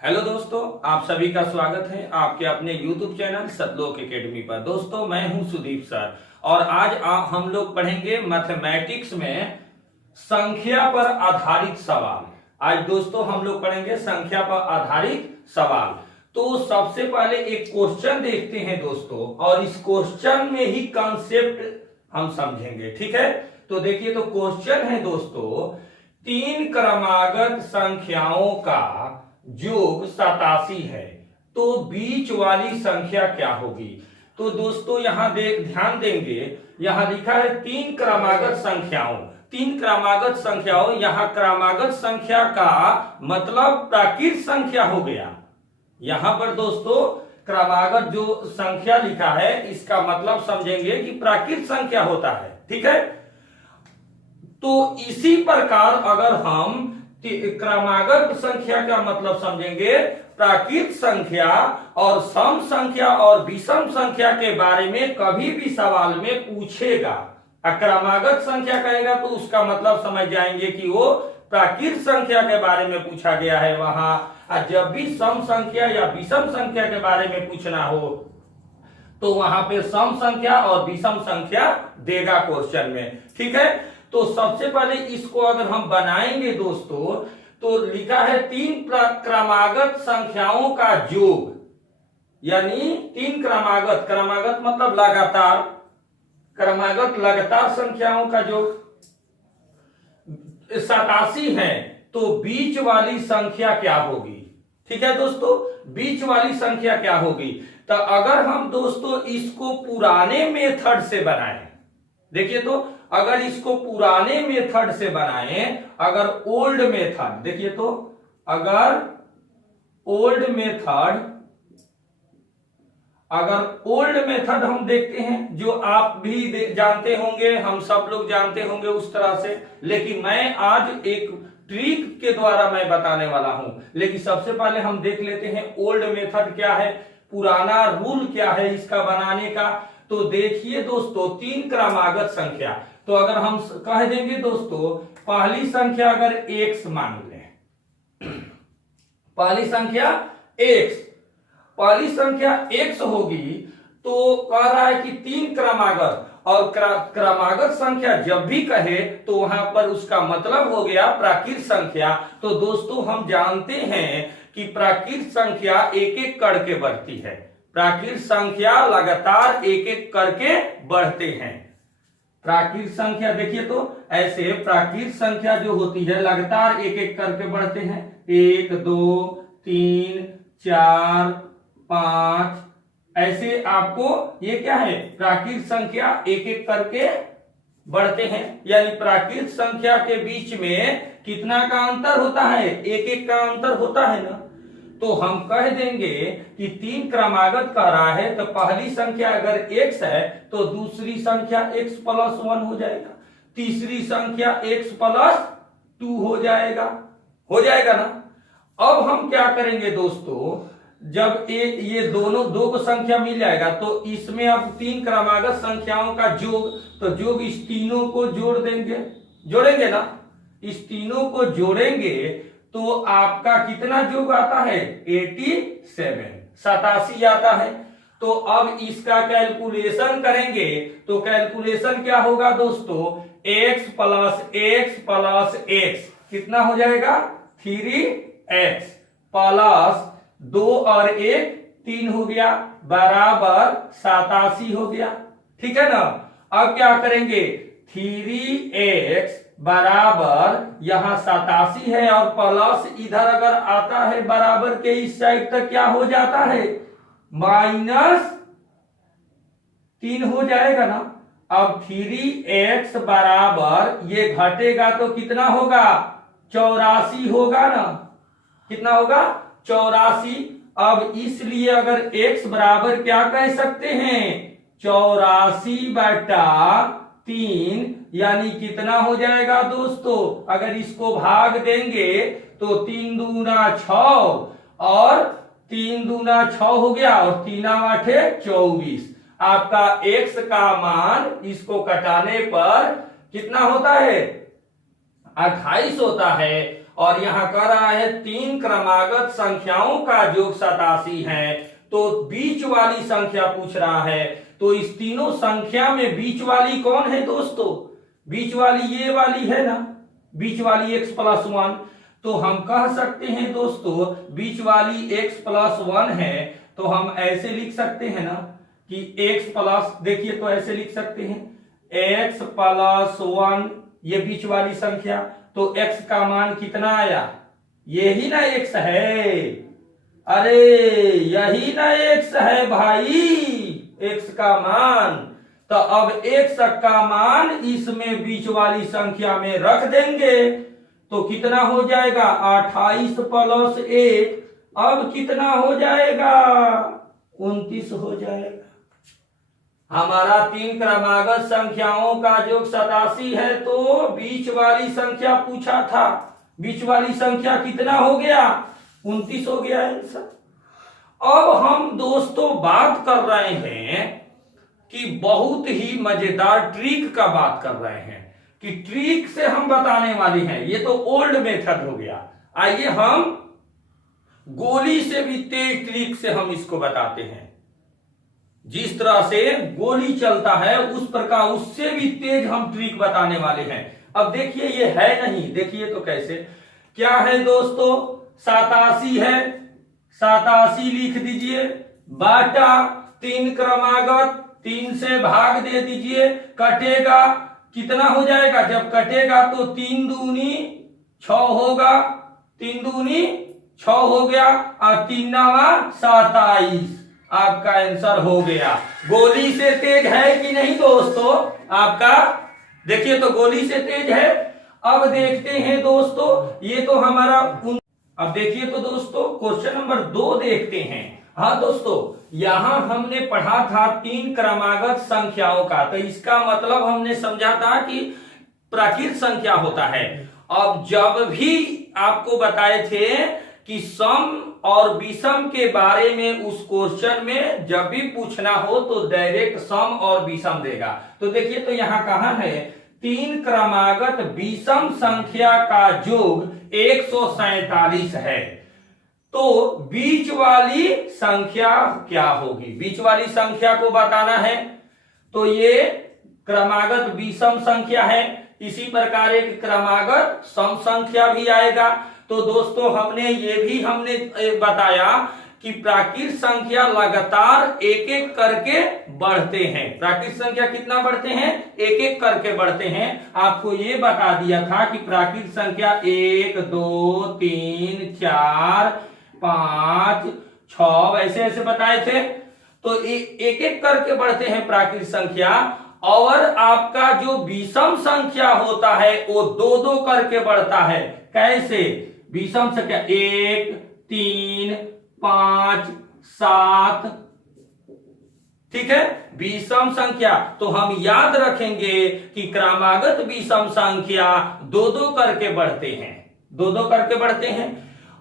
Hello दोस्तों, आप सभी का स्वागत है आपके अपने YouTube चैनल सतलोक एकेडमी पर। दोस्तों, मैं हूं सुदीप सर और आज हम लोग पढ़ेंगे मैथमेटिक्स में संख्या पर आधारित सवाल। आज दोस्तों हम लोग पढ़ेंगे संख्या पर आधारित सवाल। तो सबसे पहले एक क्वेश्चन देखते हैं दोस्तों, और इस क्वेश्चन में ही कॉन्सेप्ट हम समझेंगे। ठीक है, तो देखिए, तो क्वेश्चन है दोस्तों, तीन क्रमागत संख्याओं का योग 87 है, तो बीच वाली संख्या क्या होगी। तो दोस्तों यहां ध्यान देंगे, यहां लिखा है तीन क्रमागत संख्याओं। तीन क्रमागत संख्याओं, यहां क्रमागत संख्या का मतलब प्राकृत संख्या हो गया। यहां पर दोस्तों क्रमागत जो संख्या लिखा है, इसका मतलब समझेंगे कि प्राकृत संख्या होता है। ठीक है, तो इसी प्रकार अगर हम क्रमागत संख्या का मतलब समझेंगे, प्राकृत संख्या और सम संख्या और विषम संख्या के बारे में कभी भी सवाल में पूछेगा। क्रमागत संख्या कहेगा तो उसका मतलब समझ जाएंगे कि वो प्राकृत संख्या के बारे में पूछा गया है वहां। जब भी सम संख्या या विषम संख्या के बारे में पूछना हो तो वहां पे सम संख्या और विषम संख्या देगा क्वेश्चन में। ठीक है, तो सबसे पहले इसको अगर हम बनाएंगे दोस्तों, तो लिखा है तीन क्रमागत संख्याओं का योग, यानी तीन क्रमागत, क्रमागत मतलब लगातार, क्रमागत लगातार संख्याओं का योग 87 है, तो बीच वाली संख्या क्या होगी। ठीक है दोस्तों, बीच वाली संख्या क्या होगी। तो अगर हम दोस्तों इसको पुराने मेथड से बनाएं, देखिए, तो अगर इसको पुराने मेथड से बनाएं, अगर ओल्ड मेथड, देखिए, तो अगर ओल्ड मेथड हम देखते हैं, जो आप भी जानते होंगे, हम सब लोग जानते होंगे उस तरह से, लेकिन मैं आज एक ट्रिक के द्वारा मैं बताने वाला हूं। लेकिन सबसे पहले हम देख लेते हैं ओल्ड मेथड क्या है, पुराना रूल क्या है इसका बनाने का। तो देखिए दोस्तों, तीन क्रमागत संख्या, तो अगर हम कह देंगे दोस्तों, पहली संख्या अगर x मान लें, पहली संख्या x होगी, तो कह रहा है कि तीन क्रमागत, और क्रमागत संख्या जब भी कहे तो वहां पर उसका मतलब हो गया प्राकृत संख्या। तो दोस्तों हम जानते हैं कि प्राकृत संख्या एक एक करके बढ़ती है, प्राकृत संख्या लगातार एक एक करके बढ़ते हैं। प्राकृत संख्या देखिए, तो ऐसे प्राकृत संख्या जो होती है लगातार एक एक करके बढ़ते हैं, 1 2 3 4 5, ऐसे आपको ये क्या है, प्राकृत संख्या एक एक करके बढ़ते हैं। यानी प्राकृत संख्या के बीच में कितना का अंतर होता है, एक एक का अंतर होता है ना। तो हम कह देंगे कि तीन क्रमागत कह रहा है, तो पहली संख्या अगर x है तो दूसरी संख्या x प्लस 1 हो जाएगा, तीसरी संख्या x प्लस 2 हो जाएगा ना। अब हम क्या करेंगे दोस्तों, जब ये दोनों दो को संख्या मिल जाएगा, तो इसमें अब तीन क्रमागत संख्याओं का योग, तो योग इस तीनों को जोड़ेंगे ना, इस तीनों को जोड़ेंगे तो आपका कितना योग आता है, 87 आता है। तो अब इसका कैलकुलेशन करेंगे, तो कैलकुलेशन क्या होगा दोस्तों, x प्लस x कितना हो जाएगा, 3x प्लस 2 और 1 3 हो गया, बराबर 87 हो गया। ठीक है ना। अब क्या करेंगे, 3x बराबर यहां 87 है, और प्लस इधर अगर आता है बराबर के इस साइड तक क्या हो जाता है, -3 हो जाएगा ना। अब 3x बराबर ये घटेगा तो कितना होगा, 84 होगा ना, कितना होगा, 84। अब इसलिए अगर x बराबर क्या कह सकते हैं, 84/3, यानी कितना हो जाएगा दोस्तों, अगर इसको भाग देंगे तो 3 दूना 6, और 3 दूना 6 हो गया, और 3 8 24। आपका x का मान इसको कटाने पर कितना होता है, 28 होता है। और यहाँ कह रहा है तीन क्रमागत संख्याओं का योग 87 है, तो बीच वाली संख्या पूछ रहा है। तो इस तीनों संख्या में बीच वाली कौन है दोस्तों? बीच वाली ये वाली है ना, बीच वाली x+1। तो हम कह सकते हैं दोस्तों बीच वाली x+1 है, तो हम ऐसे लिख सकते हैं ना कि देखिए तो ऐसे लिख सकते हैं x+1, ये बीच वाली संख्या, तो x का मान कितना आया? यही ना x है, अरे यही ना x है भाई, x का मान। तो अब x का मान इसमें बीच वाली संख्या में रख देंगे तो कितना हो जाएगा? 28 + 1, अब कितना हो जाएगा? 29 हो जाएगा। हमारा तीन क्रमागत संख्याओं का योग 87 है, तो बीच वाली संख्या पूछा था, बीच वाली संख्या कितना हो गया? 29 हो गया आंसर। अब हम दोस्तों बात कर रहे हैं कि बहुत ही मजेदार ट्रिक का बात कर रहे हैं कि ट्रिक से हम बताने वाले हैं। ये तो ओल्ड मेथड हो गया, आइए हम गोली से भी तेज ट्रिक से हम इसको बताते हैं। जिस तरह से गोली चलता है उस प्रकार उससे भी तेज हम ट्रिक बताने वाले हैं। अब देखिए ये है नहीं, देखिए तो कैसे, क्या है दोस्तों? 87 है, 87 लिख दीजिए, बाटा तीन क्रमागत, 3 से भाग दे दीजिए, कटेगा कितना हो जाएगा? जब कटेगा तो 3 दूनी 6 होगा, 3 दूनी 6 हो गया और 3 नावा 27, आपका आंसर हो गया। गोली से तेज है कि नहीं दोस्तों आपका? देखिए तो गोली से तेज है। अब देखते हैं दोस्तों, ये तो हमारा अब देखिए तो दोस्तों क्वेश्चन नंबर 2 देखते हैं। हाँ दोस्तों, यहां हमने पढ़ा था तीन क्रमागत संख्याओं का, तो इसका मतलब हमने समझा था कि प्राकृत संख्या होता है। अब जब भी आपको बताए थे कि सम और विषम के बारे में उस क्वेश्चन में जब भी पूछना हो तो डायरेक्ट सम और विषम देगा। तो देखिए तो यहाँ कहा है तीन क्रमागत विषम संख्या का योग 147 है, तो बीच वाली संख्या क्या होगी? बीच वाली संख्या को बताना है, तो ये क्रमागत विषम संख्या है, इसी प्रकार एक क्रमागत सम संख्या भी आएगा। तो दोस्तों हमने बताया कि प्राकृत संख्या लगातार एक एक करके बढ़ते हैं। प्राकृत संख्या कितना बढ़ते हैं? एक एक करके बढ़ते हैं। आपको ये बता दिया था कि प्राकृत संख्या 1 2 3 4 5 6 ऐसे ऐसे बताए थे। तो एक एक करके बढ़ते हैं प्राकृत संख्या, और आपका जो विषम संख्या होता है वो 2 करके बढ़ता है। कैसे? विषम संख्या 1 3 5 7, ठीक है, विषम संख्या। तो हम याद रखेंगे कि क्रमागत विषम संख्या 2 करके बढ़ते हैं, 2 करके बढ़ते हैं।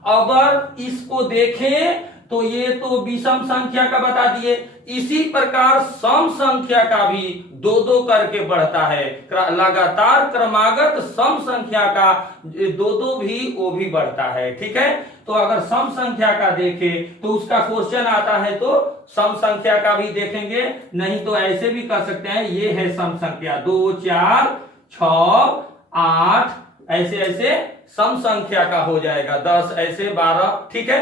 अगर इसको देखें तो ये तो विषम संख्या का बता दिए, इसी प्रकार सम संख्या का भी 2 करके बढ़ता है। लगातार क्रमागत सम संख्या का 2 भी वो भी बढ़ता है, ठीक है। तो अगर सम संख्या का देखें तो उसका क्वेश्चन आता है तो सम संख्या का भी देखेंगे, नहीं तो ऐसे भी कर सकते हैं। ये है सम संख्या 2 4 6 8, ऐसे ऐसे सम संख्या का हो जाएगा 10, ऐसे 12, ठीक है।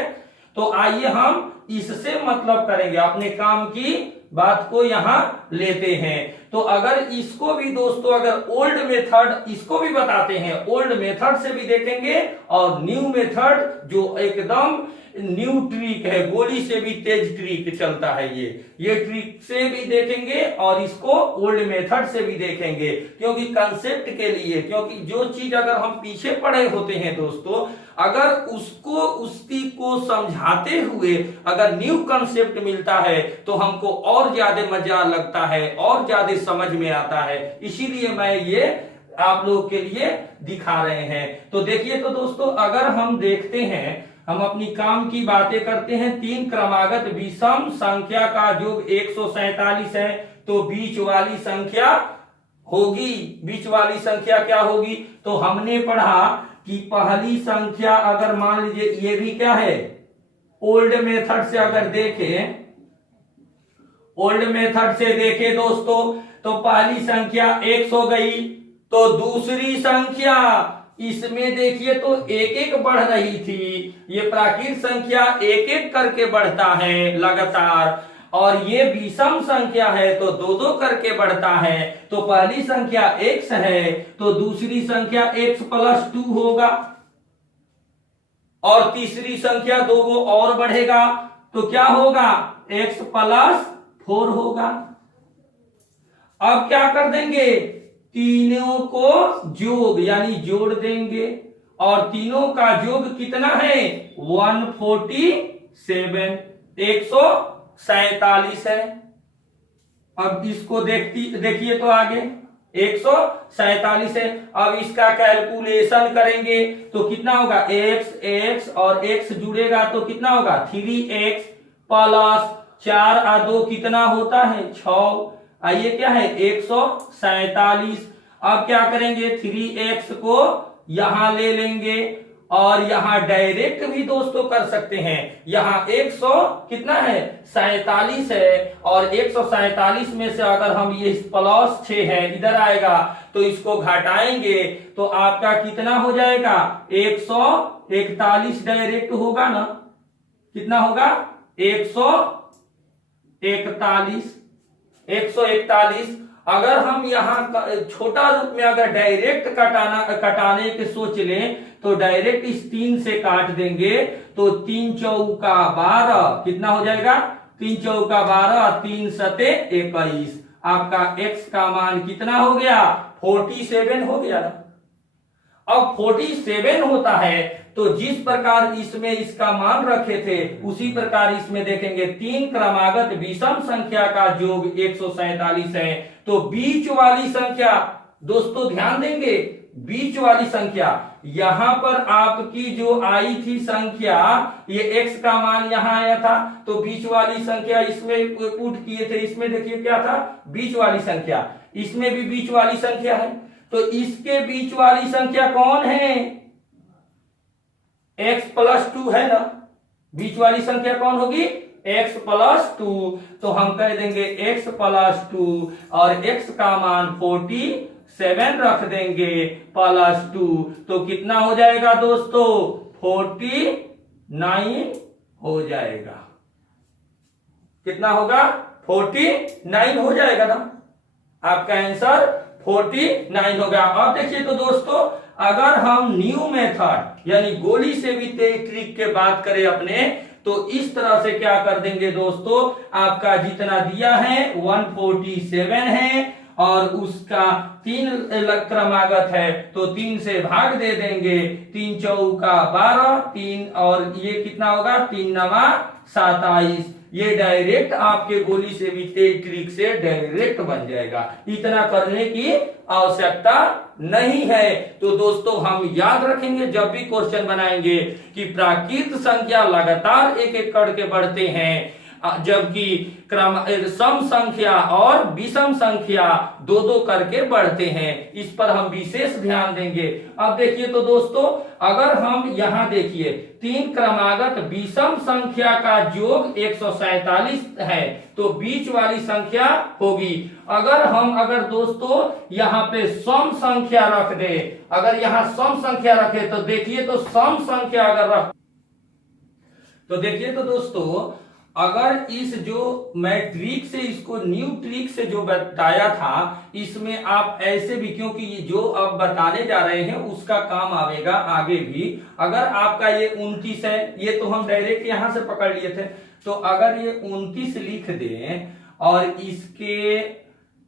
तो आइए हम इससे मतलब करेंगे, अपने काम की बात को यहां लेते हैं। तो अगर इसको भी दोस्तों, अगर ओल्ड मेथड इसको भी बताते हैं, ओल्ड मेथड से भी देखेंगे और न्यू मेथड जो एकदम न्यू ट्रिक है, गोली से भी तेज ट्रिक चलता है, ये ट्रिक से भी देखेंगे और इसको ओल्ड मेथड से भी देखेंगे। क्योंकि कंसेप्ट के लिए, क्योंकि जो चीज अगर हम पीछे पढ़े होते हैं दोस्तों, अगर उसकी को समझाते हुए अगर न्यू कंसेप्ट मिलता है तो हमको और ज्यादा मजा लगता है और ज्यादा समझ में आता है। इसीलिए मैं ये आप लोग के लिए दिखा रहे हैं। तो देखिए तो दोस्तों, अगर हम देखते हैं, हम अपनी काम की बातें करते हैं, तीन क्रमागत विषम संख्या का योग 147 है, तो बीच वाली संख्या होगी, बीच वाली संख्या क्या होगी? तो हमने पढ़ा कि पहली संख्या अगर मान लीजिए ये भी क्या है, ओल्ड मेथड से अगर देखें, ओल्ड मेथड से देखें दोस्तों, तो पहली संख्या x हो गई, तो दूसरी संख्या इसमें देखिए तो एक एक बढ़ रही थी, ये प्राकृत संख्या एक एक करके बढ़ता है लगातार, और ये विषम संख्या है तो दो दो करके बढ़ता है। तो पहली संख्या x है तो दूसरी संख्या x+2 होगा, और तीसरी संख्या दो गो और बढ़ेगा तो क्या होगा, x+4 होगा। अब क्या कर देंगे, तीनों को योग यानी जोड़ देंगे, और तीनों का योग कितना है, 147, 147 है। अब इसको देखिए तो आगे 147 है। अब इसका कैलकुलेशन करेंगे तो कितना होगा, x और x जुड़ेगा तो कितना होगा, 3x प्लस 4 और 2 कितना होता है, 6। आइए क्या है, 147। अब क्या करेंगे, 3x को यहां ले लेंगे, और यहां डायरेक्ट भी दोस्तों कर सकते हैं। यहां 100 कितना है, 47 है, और 147 में से अगर हम ये +6 है इधर आएगा तो इसको घटाएंगे तो आपका कितना हो जाएगा, 141 डायरेक्ट होगा ना, कितना होगा, 141। अगर हम यहाँ छोटा रूप में अगर डायरेक्ट कटाने के सोच लें तो डायरेक्ट इस 3 से काट देंगे तो 3 चौका 12 कितना हो जाएगा, 3 चौका 12, 3 सते 21। आपका x का मान कितना हो गया, 47 हो गया ना। अब 47 होता है तो जिस प्रकार इसमें इसका मान रखे थे उसी प्रकार इसमें देखेंगे, 3 क्रमागत विषम संख्या का योग 147 है, तो बीच वाली संख्या दोस्तों ध्यान देंगे, बीच वाली संख्या यहां पर आपकी जो आई थी संख्या, ये x का मान यहां आया था तो बीच वाली संख्या इसमें पुट किए थे, इसमें देखिए क्या था, बीच वाली संख्या, इसमें भी बीच वाली संख्या है, तो इसके बीच वाली संख्या कौन है, x+2 है ना, बीच वाली संख्या कौन होगी, x+2। तो हम कह देंगे x+2 और x का मान 47 रख देंगे +2, तो कितना हो जाएगा दोस्तों, 49 हो जाएगा। कितना होगा, 49 हो जाएगा ना, आपका आंसर 49 होगा। अब देखिए तो दोस्तों, अगर हम न्यू मेथड यानी गोली से भी तेज ट्रिक के बात करें अपने, तो इस तरह से क्या कर देंगे दोस्तों, आपका जितना दिया है 147 है और उसका 3 क्रमागत है तो 3 से भाग दे देंगे, 3 चौका 12, 3 और ये कितना होगा, 3 नवा 27। ये डायरेक्ट आपके गोली से भी तेज ट्रिक से डायरेक्ट बन जाएगा, इतना करने की आवश्यकता नहीं है। तो दोस्तों हम याद रखेंगे जब भी क्वेश्चन बनाएंगे कि प्राकृत संख्या लगातार एक एक करके बढ़ते हैं, जबकि सम संख्या और विषम संख्या दो दो करके बढ़ते हैं, इस पर हम विशेष ध्यान देंगे। अब देखिए तो दोस्तों, अगर हम यहां देखिए 3 क्रमागत विषम संख्या का योग 147 है तो बीच वाली संख्या होगी। अगर दोस्तों यहाँ पे सम संख्या रख दे, अगर यहाँ सम संख्या रखे तो देखिए तो सम संख्या अगर रख, तो देखिए तो दोस्तों, अगर इस जो मैं ट्रिक से इसको न्यू ट्रिक से जो बताया था इसमें आप ऐसे भी, क्योंकि ये जो अब बताने जा रहे हैं उसका काम आवेगा आगे भी। अगर आपका ये 29 है, ये तो हम डायरेक्ट यहां से पकड़ लिए थे, तो अगर ये 29 लिख दें और इसके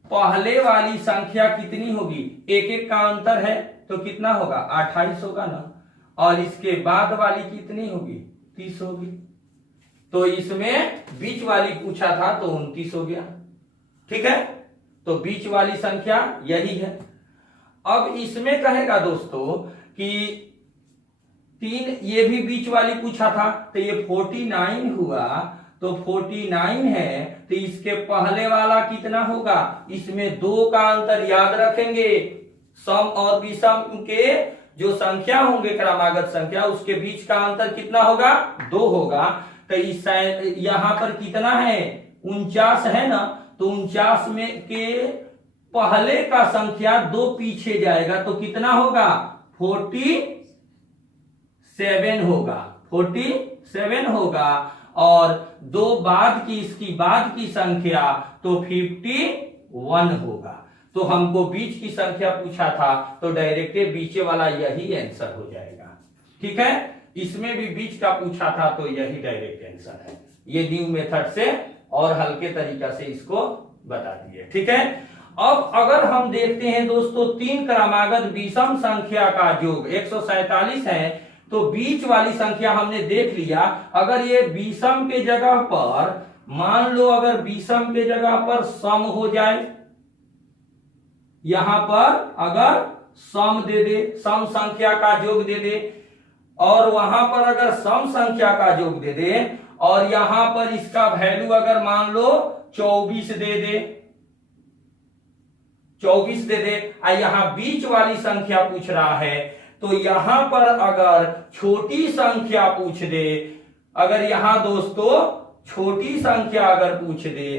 पहले वाली संख्या कितनी होगी, एक एक का अंतर है तो कितना होगा, 28 होगा ना, और इसके बाद वाली कितनी होगी, 30 होगी। तो इसमें बीच वाली पूछा था तो 29 हो गया, ठीक है, तो बीच वाली संख्या यही है। अब इसमें कहेगा दोस्तों कि 3, ये भी बीच वाली पूछा था तो ये 49 हुआ, तो 49 है तो इसके पहले वाला कितना होगा, इसमें 2 का अंतर याद रखेंगे, सम और विषम के जो संख्या होंगे क्रमागत संख्या उसके बीच का अंतर कितना होगा, 2 होगा। तो इस यहां पर कितना है, 49 है ना, तो 49 में के पहले का संख्या 2 पीछे जाएगा तो कितना होगा, 47 होगा, 47 होगा। और 2 बाद की, इसकी बाद की संख्या तो 51 होगा। तो हमको बीच की संख्या पूछा था तो डायरेक्ट बीच वाला यही आंसर हो जाएगा। ठीक है, इसमें भी बीच का पूछा था तो यही डायरेक्ट आंसर है। ये न्यू मेथड से और हल्के तरीका से इसको बता दिए। ठीक है, अब अगर हम देखते हैं दोस्तों 3 क्रमागत विषम संख्या का योग 147 है, तो बीच वाली संख्या हमने देख लिया। अगर ये विषम के जगह पर, मान लो अगर विषम के जगह पर सम हो जाए, यहां पर अगर सम दे दे, सम संख्या का योग दे दे, और वहां पर अगर सम संख्या का योग दे दे, और यहां पर इसका वैल्यू अगर मान लो 24 दे दे, 24 दे दे, यहां बीच वाली संख्या पूछ रहा है, तो यहां पर अगर छोटी संख्या पूछ दे, अगर यहां दोस्तों छोटी संख्या अगर पूछ दे,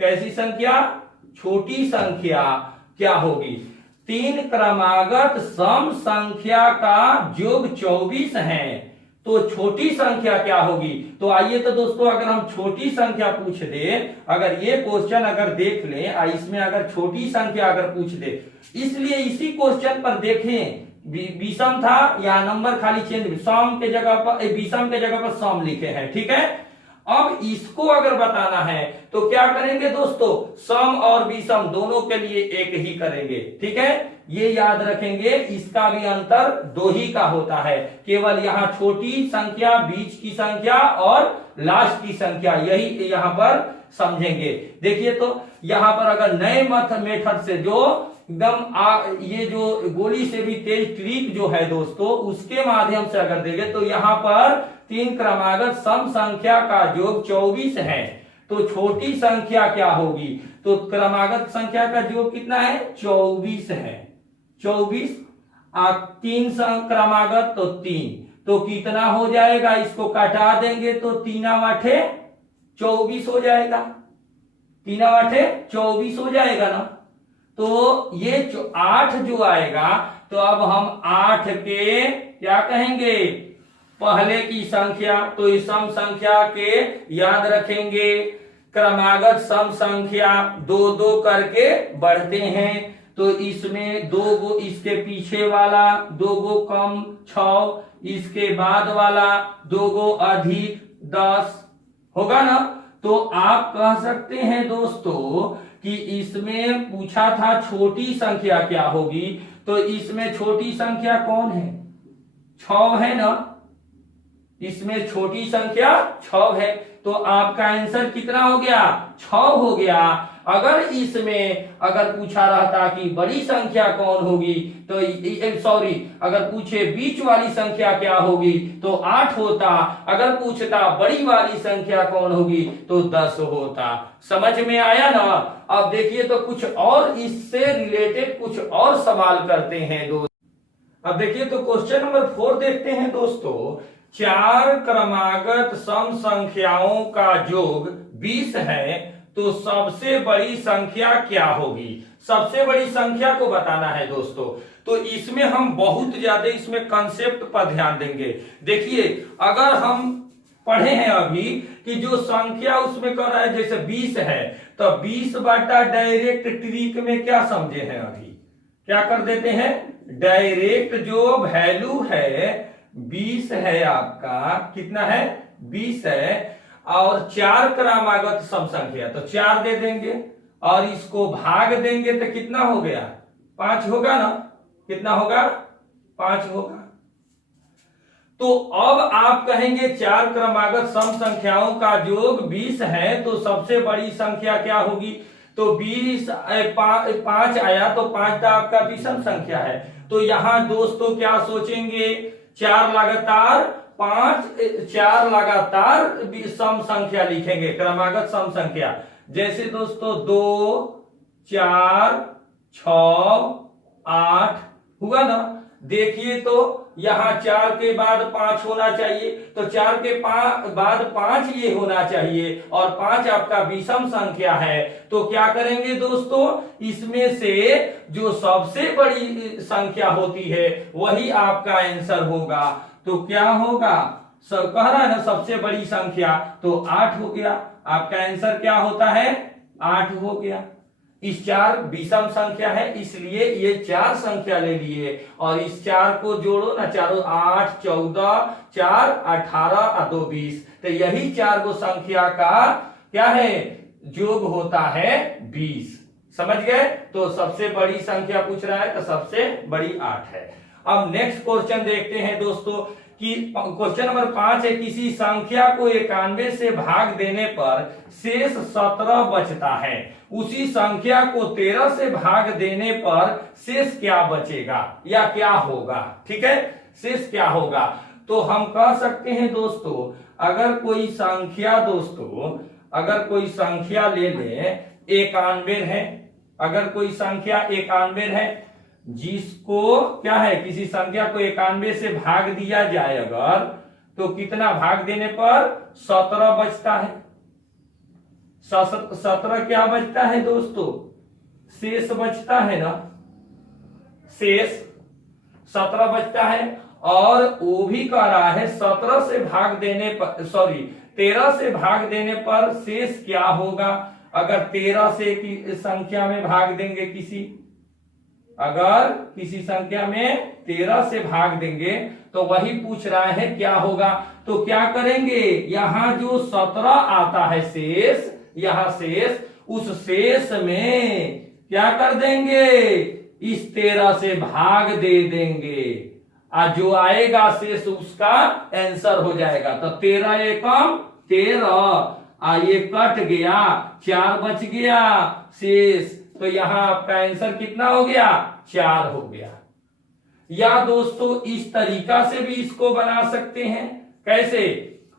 कैसी संख्या, छोटी संख्या क्या होगी, 3 क्रमागत सम संख्या का योग 24 है, तो छोटी संख्या क्या होगी। तो आइए तो दोस्तों अगर हम छोटी संख्या पूछ दे, अगर ये क्वेश्चन अगर देख लें, इसमें अगर छोटी संख्या अगर पूछ दे, इसलिए इसी क्वेश्चन पर देखें विषम था, या नंबर खाली चेंज, सम के जगह पर, विषम के जगह पर सम लिखे हैं। ठीक है, अब इसको अगर बताना है तो क्या करेंगे दोस्तों, सम और विषम दोनों के लिए एक ही करेंगे। ठीक है, ये याद रखेंगे, इसका भी अंतर 2 ही का होता है, केवल यहाँ छोटी संख्या, बीच की संख्या और लास्ट की संख्या, यही यहाँ पर समझेंगे। देखिए तो यहाँ पर अगर नए मेथड से जो एकदम ये जो गोली से भी तेज ट्रिक जो है दोस्तों, उसके माध्यम से अगर देंगे तो यहाँ पर 3 क्रमागत सम संख्या का योग 24 है, तो छोटी संख्या क्या होगी, तो क्रमागत संख्या का योग कितना है, 24 है, 24, 3 क्रमागत तो 3, तो कितना हो जाएगा, इसको काटा देंगे तो 3 8 24 हो जाएगा, 3 8 24 हो जाएगा ना। तो ये 8 जो आएगा, तो अब हम 8 के क्या कहेंगे, पहले की संख्या, तो इस सम संख्या के याद रखेंगे, क्रमागत सम संख्या 2-2 करके बढ़ते हैं, तो इसमें 2 गो इसके पीछे वाला 2 गो कम 6, इसके बाद वाला 2 गो अधिक 10 होगा ना। तो आप कह सकते हैं दोस्तों कि इसमें पूछा था छोटी संख्या क्या होगी, तो इसमें छोटी संख्या कौन है, 6 है ना, इसमें छोटी संख्या 6 है, तो आपका आंसर कितना हो गया, 6 हो गया। अगर इसमें अगर पूछा रहता कि बड़ी संख्या कौन होगी, तो सॉरी, अगर पूछे बीच वाली संख्या क्या होगी तो 8 होता, अगर पूछता बड़ी वाली संख्या कौन होगी तो 10 होता। समझ में आया ना। अब देखिए तो कुछ और इससे रिलेटेड कुछ और सवाल करते हैं दोस्तों। अब देखिए तो क्वेश्चन नंबर 4 देखते हैं दोस्तों, 4 क्रमागत सम संख्याओं का योग 20 है, तो सबसे बड़ी संख्या क्या होगी, सबसे बड़ी संख्या को बताना है दोस्तों। तो इसमें हम बहुत ज्यादा इसमें कंसेप्ट पर ध्यान देंगे। देखिए अगर हम पढ़े हैं अभी कि जो संख्या उसमें कर रहा है, जैसे 20 है, तो 20 बटा डायरेक्ट ट्रिक में क्या समझे हैं, अभी क्या कर देते हैं, डायरेक्ट जो वैल्यू है 20 है, आपका कितना है, 20 है, और 4 क्रमागत सम संख्या, तो 4 दे देंगे और इसको भाग देंगे तो कितना हो गया, 5 होगा ना, कितना होगा, 5 होगा। तो अब आप कहेंगे 4 क्रमागत सम संख्याओं का योग 20 है, तो सबसे बड़ी संख्या क्या होगी, तो 20 5 आया, तो 5 तो आपका विषम संख्या है। तो यहां दोस्तों क्या सोचेंगे, 4 लगातार सम संख्या लिखेंगे, क्रमागत सम संख्या, जैसे दोस्तों 2 4 6 8 हुआ ना, देखिए तो यहाँ 4 के बाद 5 होना चाहिए, तो 4 के बाद 5 ये होना चाहिए, और 5 आपका विषम संख्या है। तो क्या करेंगे दोस्तों, इसमें से जो सबसे बड़ी संख्या होती है वही आपका आंसर होगा। तो क्या होगा, सब कह रहा है ना सबसे बड़ी संख्या, तो 8 हो गया। आपका आंसर क्या होता है, 8 हो गया। इस 4 विषम संख्या है इसलिए ये 4 संख्या ले लिए, और इस 4 को जोड़ो ना, चारों 8 14 4 18 और 2 20, तो यही 4 को संख्या का क्या है, योग होता है 20। समझ गए। तो सबसे बड़ी संख्या पूछ रहा है तो सबसे बड़ी 8 है। अब नेक्स्ट क्वेश्चन देखते हैं दोस्तों कि क्वेश्चन नंबर 5 है, किसी संख्या को 91 से भाग देने पर शेष 17 बचता है, उसी संख्या को 13 से भाग देने पर शेष क्या बचेगा या क्या होगा। ठीक है, शेष क्या होगा। तो हम कह सकते हैं दोस्तों, अगर कोई संख्या ले लें 91 है, अगर कोई संख्या 91 है जिसको क्या है, किसी संख्या को 91 से भाग दिया जाए अगर, तो कितना भाग देने पर 17 बचता है। 17 क्या बचता है दोस्तों, शेष बचता है ना, शेष 17 बचता है। और वो भी कह रहा है 17 से भाग देने पर 13 से भाग देने पर शेष क्या होगा। अगर 13 से संख्या में भाग देंगे अगर किसी संख्या में 13 से भाग देंगे तो वही पूछ रहा है क्या होगा। तो क्या करेंगे, यहां जो 17 आता है शेष, यहां शेष, उस शेष में क्या कर देंगे, इस 13 से भाग दे देंगे, और जो आएगा शेष उसका आंसर हो जाएगा। तो 13 एकम 13, ये कट गया, 4 बच गया शेष, तो यहां आपका आंसर कितना हो गया, 4 हो गया। या दोस्तों इस तरीका से भी इसको बना सकते हैं। कैसे,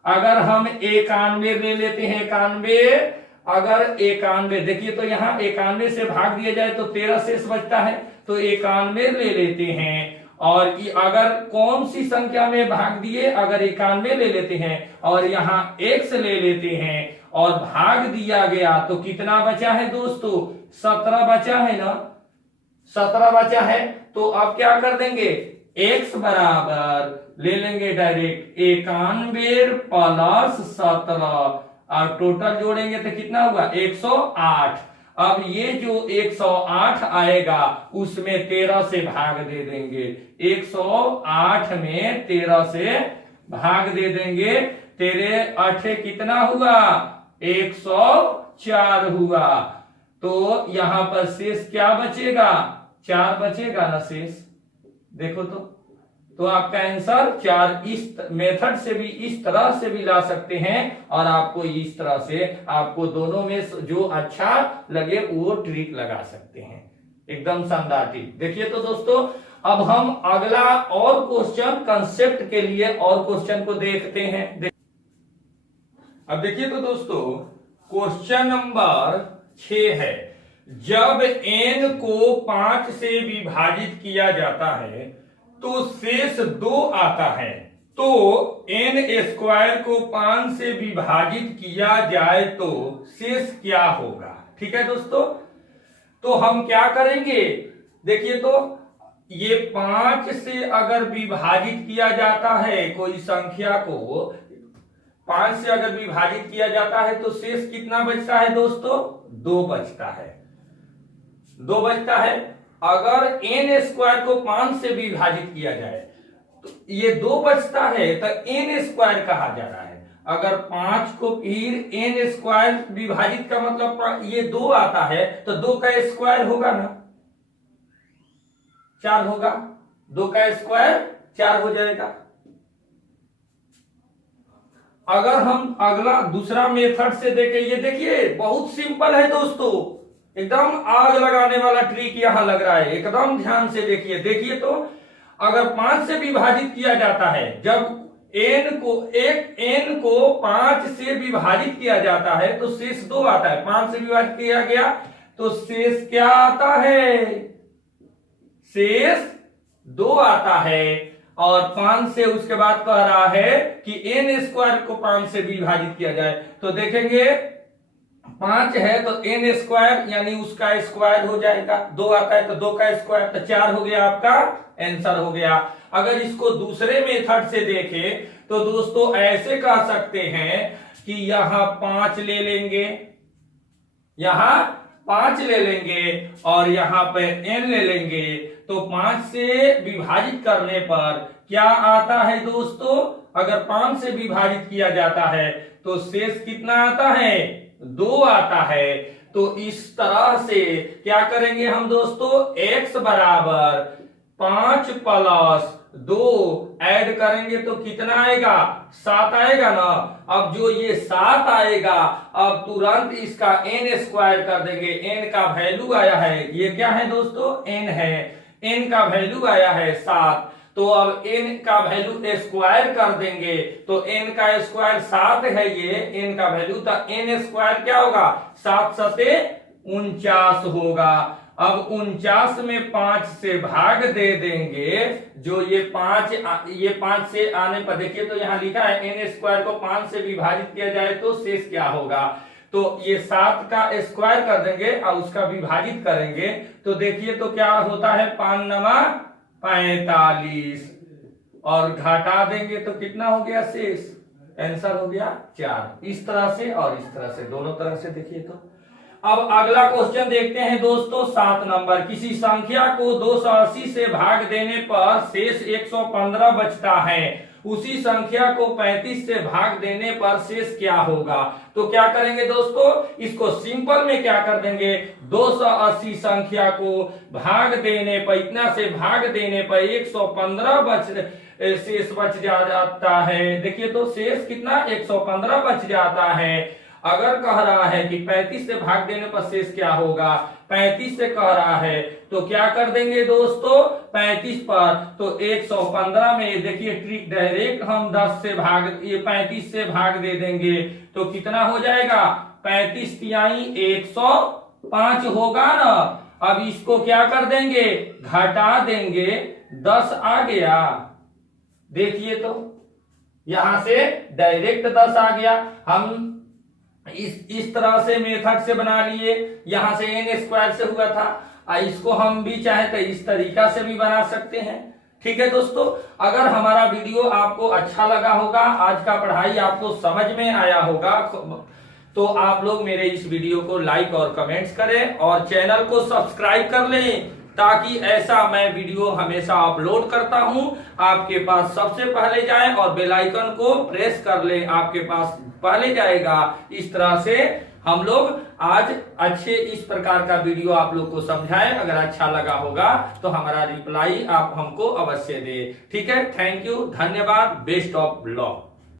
अगर हम 91 ले लेते हैं, 91, अगर 91 देखिए तो यहां 91 से भाग दिया जाए तो 13 शेष बचता है, तो 91 ले लेते हैं। और अगर कौन सी संख्या में भाग दिए, अगर 91 ले लेते हैं और यहां x ले लेते हैं और भाग दिया गया तो कितना बचा है दोस्तों, 17 बचा है ना, 17 बचा है। तो अब क्या कर देंगे, x बराबर ले लेंगे डायरेक्ट 91 प्लस 17, और टोटल जोड़ेंगे तो कितना होगा 108। अब ये जो 108 आएगा उसमें 13 से भाग दे देंगे, 108 में 13 से भाग दे देंगे, 13 8 कितना हुआ, 104 हुआ। तो यहां पर शेष क्या बचेगा, 4 बचेगा ना शेष। देखो तो आपका आंसर 4 इस मेथड से भी, इस तरह से भी ला सकते हैं, और आपको इस तरह से, आपको दोनों में जो अच्छा लगे वो ट्रिक लगा सकते हैं। एकदम शानदार ट्रिक। देखिए तो दोस्तों अब हम अगला और क्वेश्चन कंसेप्ट के लिए और क्वेश्चन को देखते हैं। अब देखिए तो दोस्तों क्वेश्चन नंबर 6 है, जब n को 5 से विभाजित किया जाता है तो शेष 2 आता है, तो n स्क्वायर को 5 से विभाजित किया जाए तो शेष क्या होगा। ठीक है दोस्तों, तो हम क्या करेंगे, देखिए तो ये 5 से अगर विभाजित किया जाता है, कोई संख्या को 5 से अगर विभाजित किया जाता है तो शेष कितना बचता है दोस्तों, 2 बचता है, 2 बचता है। अगर n स्क्वायर को 5 से विभाजित किया जाए तो ये 2 बचता है, तो n स्क्वायर कहा जा रहा है। अगर 5 को फिर n स्क्वायर विभाजित का मतलब ये 2 आता है, तो 2 का स्क्वायर होगा ना, 4 होगा, 2 का स्क्वायर 4 हो जाएगा। अगर हम अगला दूसरा मेथड से देखें, ये देखिए बहुत सिंपल है दोस्तों, एकदम आग लगाने वाला ट्रिक यहां लग रहा है, एकदम ध्यान से देखिए। देखिए तो अगर 5 से विभाजित किया जाता है, जब n को 5 से विभाजित किया जाता है तो शेष 2 आता है। 5 से विभाजित किया गया तो शेष क्या आता है, शेष 2 आता है और 5 से उसके बाद कह रहा है कि n स्क्वायर को 5 से विभाजित किया जाए। तो देखेंगे 5 है तो n स्क्वायर यानी उसका स्क्वायर हो जाएगा, 2 आता है तो 2 का स्क्वायर, तो 4 हो गया, आपका आंसर हो गया। अगर इसको दूसरे मेथड से देखें तो दोस्तों ऐसे कह सकते हैं कि यहां 5 ले लेंगे, यहां 5 ले लेंगे और यहां पे n ले लेंगे, तो 5 से विभाजित करने पर क्या आता है दोस्तों, अगर 5 से विभाजित किया जाता है तो शेष कितना आता है, 2 आता है। तो इस तरह से क्या करेंगे हम दोस्तों, x बराबर 5 प्लस 2 ऐड करेंगे तो कितना आएगा, 7 आएगा ना। अब जो ये 7 आएगा, अब तुरंत इसका n स्क्वायर कर देंगे, n का वैल्यू आया है, ये क्या है दोस्तों, n है, n का वैल्यू आया है 7, तो अब n का वैल्यू स्क्वायर कर देंगे, तो n का स्क्वायर 7 है, ये n का वैल्यू, तो n स्क्वायर क्या होगा, 7 सते 49 होगा। अब 49 में 5 से भाग दे देंगे, जो ये 5 से आने पर देखिए तो यहां लिखा है n स्क्वायर को 5 से विभाजित किया जाए तो शेष क्या होगा, तो ये 7 का स्क्वायर कर देंगे और उसका विभाजित करेंगे, तो देखिए तो क्या होता है, 5 9 45 और घटा देंगे तो कितना हो गया शेष, आंसर हो गया 4। इस तरह से और इस तरह से, दोनों तरह से देखिए। तो अब अगला क्वेश्चन देखते हैं दोस्तों, 7 नंबर, किसी संख्या को 280 से भाग देने पर शेष 115 बचता है, उसी संख्या को 35 से भाग देने पर शेष क्या होगा। तो क्या करेंगे दोस्तों, इसको सिंपल में क्या कर देंगे, 280 संख्या को भाग देने पर, इतना से भाग देने पर 115 शेष बच जाता है। देखिए तो शेष कितना, 115 बच जाता है। अगर कह रहा है कि 35 से भाग देने पर शेष क्या होगा, 35 से कह रहा है तो क्या कर देंगे दोस्तों, 35 पर तो 115 में देखिए ट्रिक, डायरेक्ट हम 10 से भाग, ये 35 से भाग दे देंगे तो कितना हो जाएगा, 35 तिहाई 105 होगा ना। अब इसको क्या कर देंगे, घटा देंगे, 10 आ गया, देखिए तो यहां से डायरेक्ट 10 आ गया। हम इस तरह से मेथड से बना लिए, यहां से n स्क्वायर से हुआ था, इसको हम भी चाहे तो इस तरीका से भी बना सकते हैं। ठीक है दोस्तों, अगर हमारा वीडियो आपको अच्छा लगा होगा, आज का पढ़ाई आपको समझ में आया होगा, तो आप लोग मेरे इस वीडियो को लाइक और कमेंट्स करें और चैनल को सब्सक्राइब कर लें, ताकि ऐसा मैं वीडियो हमेशा अपलोड करता हूं आपके पास सबसे पहले जाए, और बेल आइकन को प्रेस कर लें, आपके पास पहले जाएगा। इस तरह से हम लोग आज अच्छे इस प्रकार का वीडियो आप लोग को समझाएं। अगर अच्छा लगा होगा तो हमारा रिप्लाई आप हमको अवश्य दें। ठीक है, थैंक यू, धन्यवाद, बेस्ट ऑफ लक।